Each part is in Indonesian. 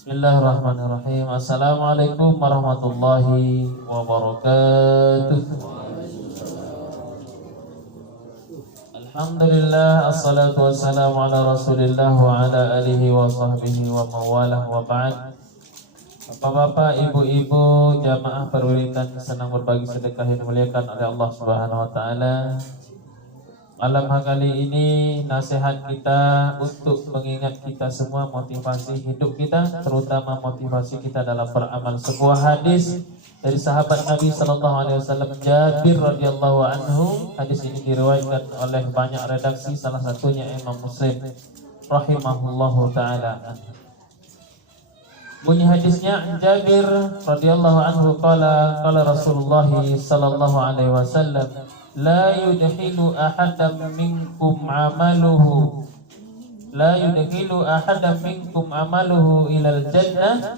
Bismillahirrahmanirrahim. Assalamualaikum warahmatullahi wabarakatuh. Alhamdulillah, assalatu wassalamu ala rasulillah wa ala alihi wa sahbihi wa mawalah wa ba'd. Bapak-bapak, ibu-ibu, jamaah perwiritan senang berbagi sedekah yang dimuliakan oleh Allah Subhanahu wa taala. Malam kali ini nasihat kita untuk mengingat kita semua motivasi hidup kita, terutama motivasi kita dalam beramal. Sebuah hadis dari sahabat Nabi sallallahu alaihi wasallam Jabir radhiyallahu anhu. Hadis ini diriwayatkan oleh banyak redaksi, salah satunya Imam Muslim rahimahullahu taala. Bunyi hadisnya, Jabir radhiyallahu anhu qala Rasulullah sallallahu alaihi wasallam, la yudkhilu ahadam minkum amaluhu ilal jannah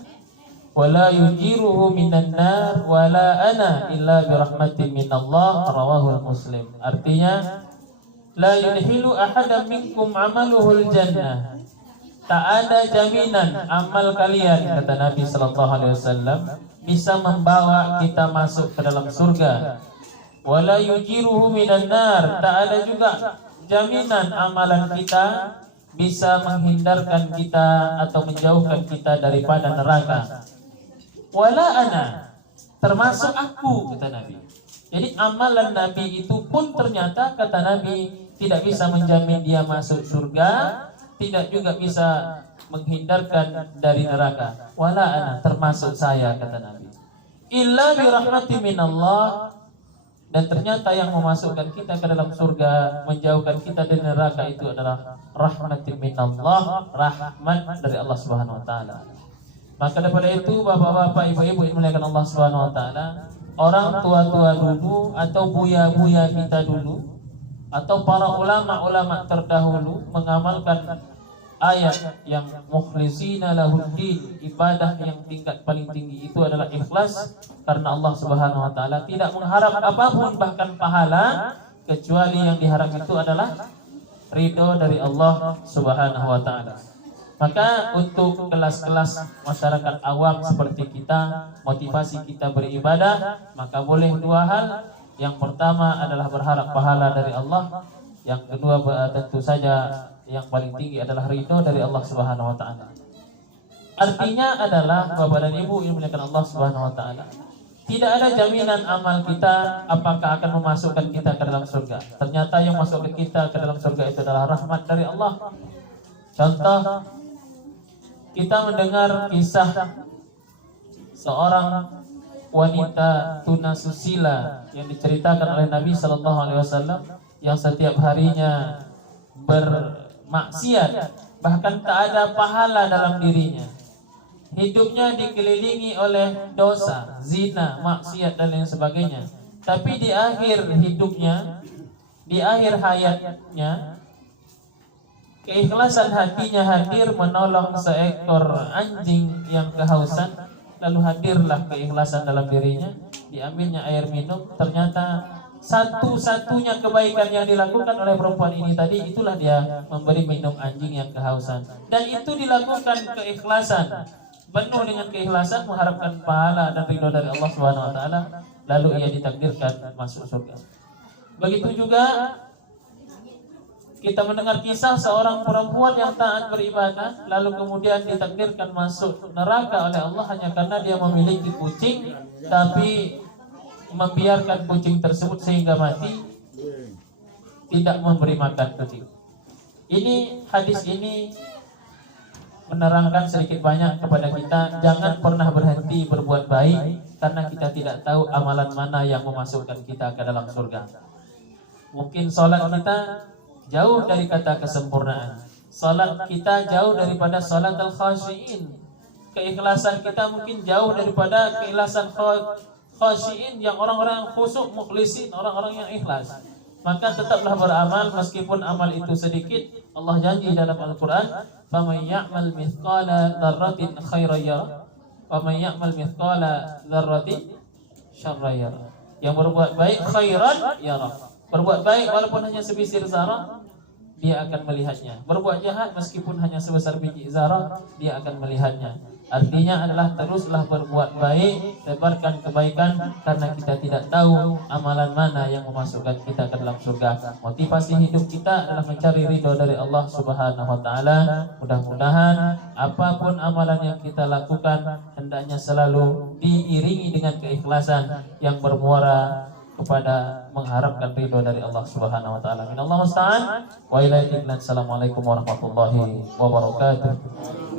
wa la yujiruhu minan nar wa la ana illa birahmatin minallah, rawahul Muslim. Artinya, la yudkhilu ahadam minkum amaluhul jannah, tak ada jaminan amal kalian, kata Nabi sallallahu alaihi wasallam, bisa membawa kita masuk ke dalam surga. Wala yujiruhu minan nar, tak ada juga jaminan amalan kita bisa menghindarkan kita atau menjauhkan kita daripada neraka. Wala ana, termasuk aku, kata Nabi. Jadi amalan Nabi itu pun ternyata, kata Nabi, tidak bisa menjamin dia masuk surga, tidak juga bisa menghindarkan dari neraka. Wala ana, termasuk saya, kata Nabi. Illa birahmati minallah. Dan ternyata yang memasukkan kita ke dalam surga, menjauhkan kita dari neraka itu adalah rahmatin minallah, rahmat dari Allah Subhanahu wa taala. Maka daripada itu, bapak-bapak, ibu-ibu yang dimuliakan Allah Subhanahu wa taala, orang tua-tua dulu atau buya-buya kita dulu atau para ulama-ulama terdahulu mengamalkan ayat yang mukhlisina lahuddin, ibadah yang tingkat paling tinggi itu adalah ikhlas, karena Allah Subhanahu wa taala tidak mengharap apapun, bahkan pahala, kecuali yang diharap itu adalah ridho dari Allah Subhanahu wa taala. Maka untuk kelas-kelas masyarakat awam seperti kita, motivasi kita beribadah, maka boleh dua hal. Yang pertama adalah berharap pahala dari Allah. Yang kedua tentu saja yang paling tinggi adalah ridho dari Allah Subhanahu wa taala. Artinya adalah, Bapak dan Ibu yang dimuliakan Allah Subhanahu wa taala, tidak ada jaminan amal kita apakah akan memasukkan kita ke dalam surga. Ternyata yang masuk ke kita ke dalam surga itu adalah rahmat dari Allah. Contoh, kita mendengar kisah seorang wanita tunasusila yang diceritakan oleh Nabi sallallahu alaihi wasallam, yang setiap harinya bermaksiat, bahkan tak ada pahala dalam dirinya. Hidupnya dikelilingi oleh dosa, zina, maksiat dan lain sebagainya. Tapi di akhir hidupnya, di akhir hayatnya, keikhlasan hatinya hadir menolong seekor anjing yang kehausan. Lalu hadirlah keikhlasan dalam dirinya, diambilnya air minum. Ternyata satu-satunya kebaikan yang dilakukan oleh perempuan ini tadi, itulah dia memberi minum anjing yang kehausan. Dan itu dilakukan keikhlasan, penuh dengan keikhlasan, mengharapkan pahala dan ridho dari Allah Subhanahu wa taala. Lalu ia ditakdirkan masuk surga. Begitu juga kita mendengar kisah seorang perempuan yang taat beribadah, lalu kemudian ditakdirkan masuk neraka oleh Allah hanya karena dia memiliki kucing, tapi membiarkan kucing tersebut sehingga mati, tidak memberi makan kucing. Ini hadis ini menerangkan sedikit banyak kepada kita, jangan pernah berhenti berbuat baik, karena kita tidak tahu amalan mana yang memasukkan kita ke dalam surga. Mungkin sholat kita jauh dari kata kesempurnaan, sholat kita jauh daripada sholat al-khasyi'in, keikhlasan kita mungkin jauh daripada keikhlasan khasyi'in, yang orang-orang yang khusyuk, mukhlisin, orang-orang yang ikhlas. Maka tetaplah beramal meskipun amal itu sedikit. Allah janji dalam Al-Quran, faman ya'mal mithqala dzarratin khairan yarah wa man ya'mal mithqala dzarratin syarran yarah. Yang berbuat baik khairan yarah, berbuat baik walaupun hanya sebisir zarah, dia akan melihatnya. Berbuat jahat meskipun hanya sebesar biji zarah, dia akan melihatnya. Artinya adalah teruslah berbuat baik, sebarkan kebaikan, karena kita tidak tahu amalan mana yang memasukkan kita ke dalam surga. Motivasi hidup kita adalah mencari ridho dari Allah Subhanahu wa taala. Mudah-mudahan apapun amalan yang kita lakukan hendaknya selalu diiringi dengan keikhlasan yang bermuara kepada mengharapkan ridho dari Allah Subhanahu wa taala. Minallah musta'an wa ilaihi. Assalamualaikum warahmatullahi wabarakatuh.